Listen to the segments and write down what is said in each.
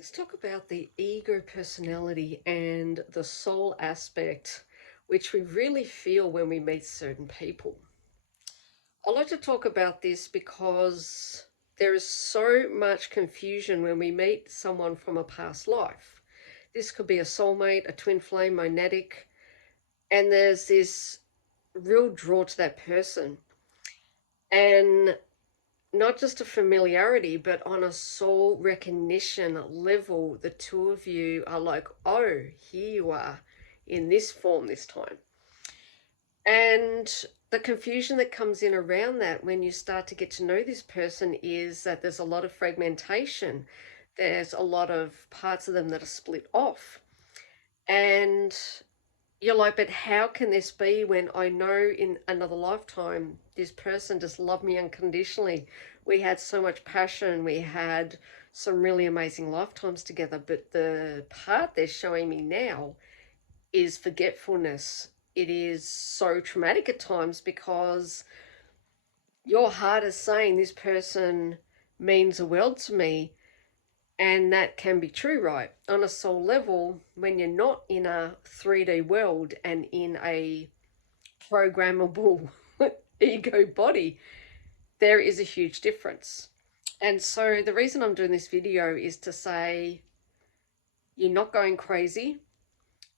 Let's talk about the ego personality and the soul aspect, which we really feel when we meet certain people. I like to talk about this because there is so much confusion when we meet someone from a past life. This could be a soulmate, a twin flame, monadic, and there's this real draw to that person. And not just a familiarity, but on a soul recognition level, the two of you are like, oh, here you are in this form this time. And the confusion that comes in around that when you start to get to know this person is that there's a lot of fragmentation. There's a lot of parts of them that are split off. And you're like, but how can this be when I know in another lifetime this person just loved me unconditionally? We had so much passion. We had some really amazing lifetimes together. But the part they're showing me now is forgetfulness. It is so traumatic at times because your heart is saying this person means the world to me. And that can be true, right? On a soul level, when you're not in a 3D world and in a programmable ego body, there is a huge difference. And so the reason I'm doing this video is to say, you're not going crazy.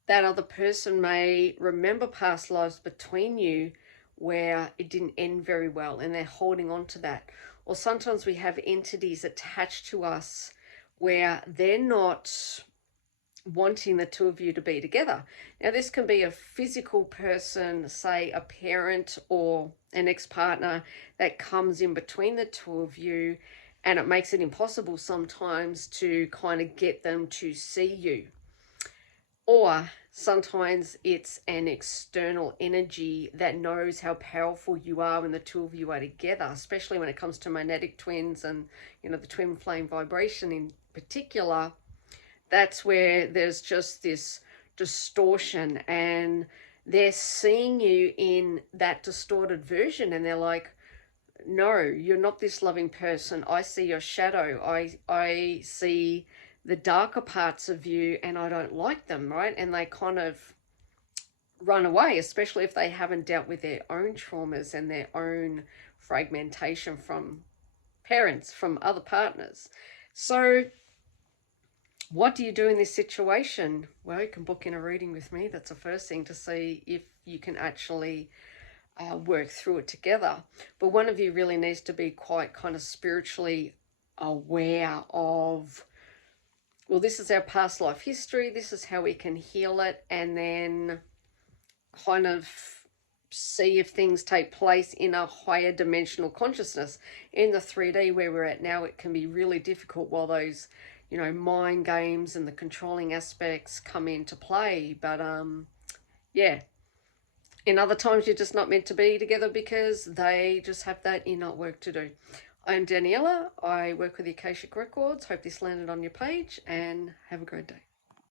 That other person may remember past lives between you where it didn't end very well and they're holding on to that. Or sometimes we have entities attached to us where they're not wanting the two of you to be together. Now, this can be a physical person, say a parent or an ex-partner that comes in between the two of you, and it makes it impossible sometimes to kind of get them to see you. Or sometimes it's an external energy that knows how powerful you are when the two of you are together, especially when it comes to monadic twins and, the twin flame vibration in particular. That's where there's just this distortion and they're seeing you in that distorted version and they're like, no, you're not this loving person. I see your shadow. I see the darker parts of you and I don't like them, right? And they kind of run away, especially if they haven't dealt with their own traumas and their own fragmentation from parents, from other partners. So what do you do in this situation? Well, you can book in a reading with me. That's the first thing, to see if you can actually work through it together. But one of you really needs to be quite kind of spiritually aware of, well, this is our past life history. This is how we can heal it. And then kind of see if things take place in a higher dimensional consciousness. In the 3D where we're at now, it can be really difficult while those mind games and the controlling aspects come into play. But yeah, in other times you're just not meant to be together because they just have that inner work to do. I'm Daniela. I work with the Akashic Records. Hope this landed on your page and have a great day.